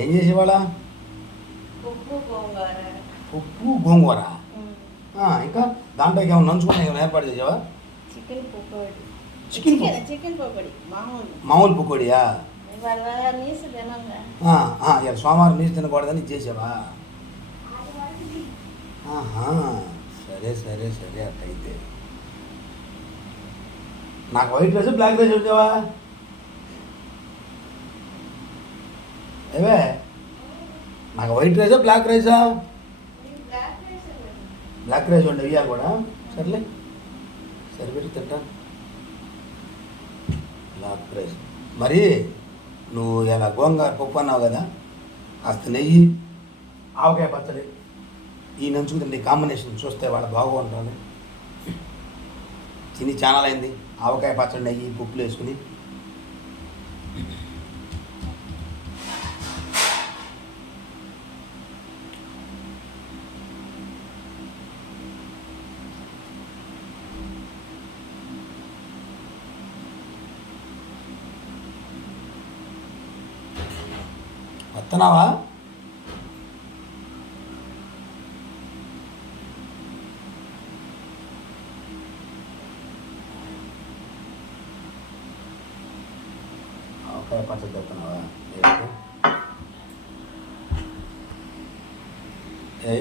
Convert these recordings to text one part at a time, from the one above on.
ఏం చేసేవాళ్ళ? ఉప్పు గోంగూర. ఇంకా దాంట్లో ఏమైనా నంచుకున్నా ఏమైనా ఏర్పాటు చేసావా? చికెన్ పకోడీ మామూలు పకోడియా? సోమవారం నీసు తినకూడదని చేసావా? సరే సరే సరే అట్టయితే నాకు వైట్ రైస్ బ్లాక్ రైస్ వచ్చావా? ఏవే నాకు వైట్ రైసా బ్లాక్ రైసా? బ్లాక్ రైస్ ఉండే ఇయ్యాలి కూడా. సర్లే సరిపెట్టి తింటా. బ్లాక్ రైస్ మరి నువ్వు ఇలా గోంగూర పప్పు అన్నావు కదా, కాస్త నెయ్యి ఆవకాయ పచ్చడి ఈ నంచుకుంటే కాంబినేషన్ చూస్తే వాళ్ళ బాగుంటుంది. తిని ఛానల్ అయింది. ఆవకాయ పచ్చడి నెయ్యి పప్పులు వేసుకుని వస్తున్నావా? ఆవకాయ పచ్చడి తెస్తున్నావా?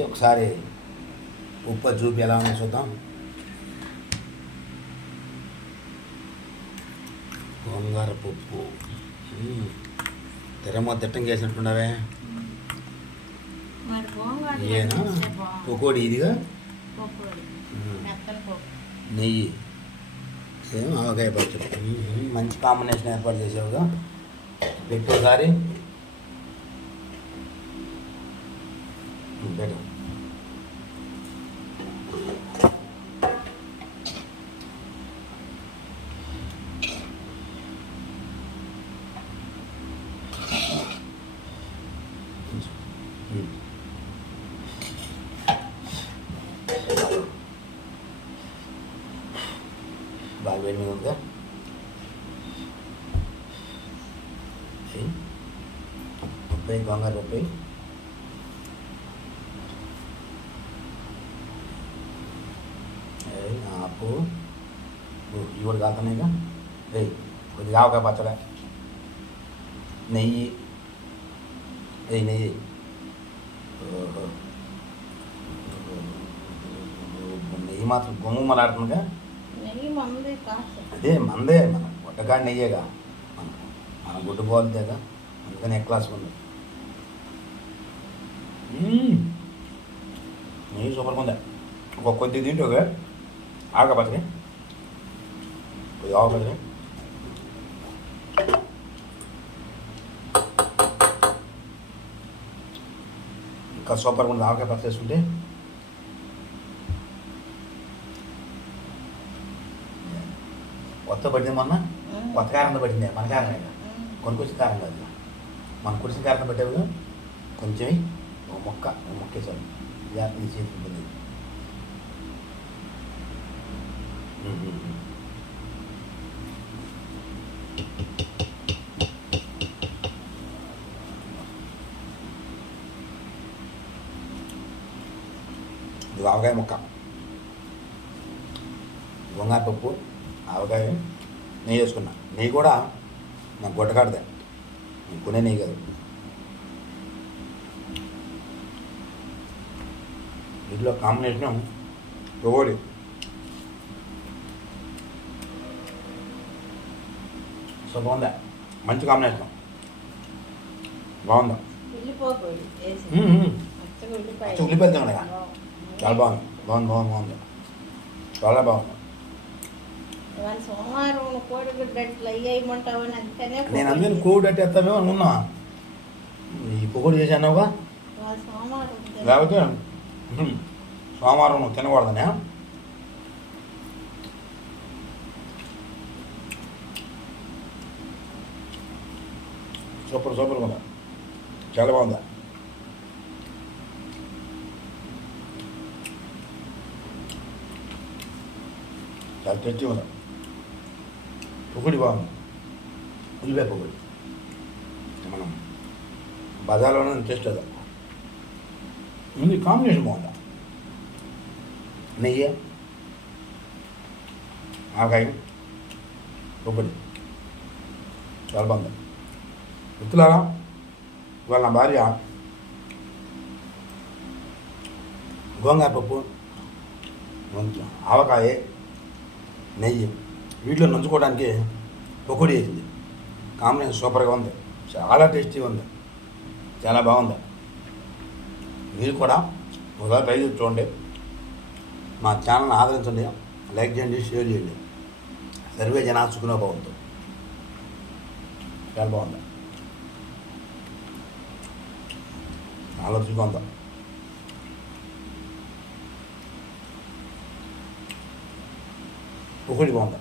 ఒకసారి ఉప్పు చూపి ఎలా ఉందో చూద్దాం. గోంగూర పప్పు తెరమ్మ తిట్టం చేసినట్టున్నావే. ఏనా పకోడీ ఇదిగా నెయ్యి సేమ్ ఆవకాయ పచ్చడి. మంచి కాంబినేషన్ ఏర్పాటు చేసావుగా. పెట్టు ఒకసారి పెట్టు. బాగా వేడి మీద ఉందా? పప్పు గోంగూర పప్పు ఆపు. ఇవి కూడా కాలుతున్నాయిగా. కొద్దిగా ఆవకాయ పచ్చడి నెయ్యి నెయ్యి నెయ్యి మాత్రం గుమ్మలాడుతుందిగా. అదే మందే, మన గుడ్డగాడి నెయ్యేగా, మన గుడ్డు పోతుందేగా, అందుకని క్లాస్ ఉంది. నెయ్యి సూపర్గా ఉందా. కొద్దిగా తింటూ ఆవకాయ పచ్చడి కొద్దిగా ఆవ పచ్చడి ఇంకా సూపర్గా ఉంది. ఆవకాయ పచ్చడి వేసుకుంటే కొత్త పడింది. మొన్న కొత్త కారంతో పట్టింది. మన కారమే కొనుకొచ్చిన కారం కాదు. మన కుడిసిన కారంతో పెట్టావు. కొంచెం ఒక మొక్కేసాను జాగ్రత్త చేతి ఉంటుంది. ఇది ఆవకాయ ముక్క, గోంగూర పప్పు, ఆవకాయ, నెయ్యి వేసుకున్నా. నెయ్యి కూడా నాకు గుడ్డకాడదే, నేను కొనే నెయ్యి కాదు. ఇంట్లో కాంబినేషన్ పకోడీ సో బాగుందా. మంచి కాంబినేషన్ బాగుందా. ఉల్లిపాయలు తినగా చాలా బాగుంది. బాగుంది చాలా బాగుంది. నేను అందరినీ కోడి అట్టి ఎత్తామేమో అనుకున్నా. ఈ పకోడీ చేశానుగా. లేకపోతే సోమవారం నువ్వు తినకూడదనే. సూపర్గా ఉందా, చాలా బాగుందా. చాలా టేస్టీ ఉందా. పకోడీ బాగుంది. ఉల్లిపాయ పకోడీ మనం బజార్లోనే టేస్ట్ అది ఉంది. కాంబినేషన్ బాగుంది. నెయ్యి, ఆవకాయ, కొబ్బరి చాలా బాగుంది. మిత్రులారా, ఇవాళ నా భార్య గోంగూర పప్పు, ఆవకాయ, నెయ్యి వీటిలో నంచుకోవడానికి పకోడీ వేసింది. కాంబినేషన్ సూపర్గా ఉంది. చాలా టేస్టీగా ఉంది. చాలా బాగుంది. మీరు కూడా ఒకసారి ట్రై చేసి చూడండి. మా ఛానల్ని ఆదరించండి, లైక్ చేయండి, షేర్ చేయండి. సర్వే జనా సుఖినో భవంతు. చాలా బాగుంది. చాలా రుచిగా ఉందా. ఒకటి బాగుంది.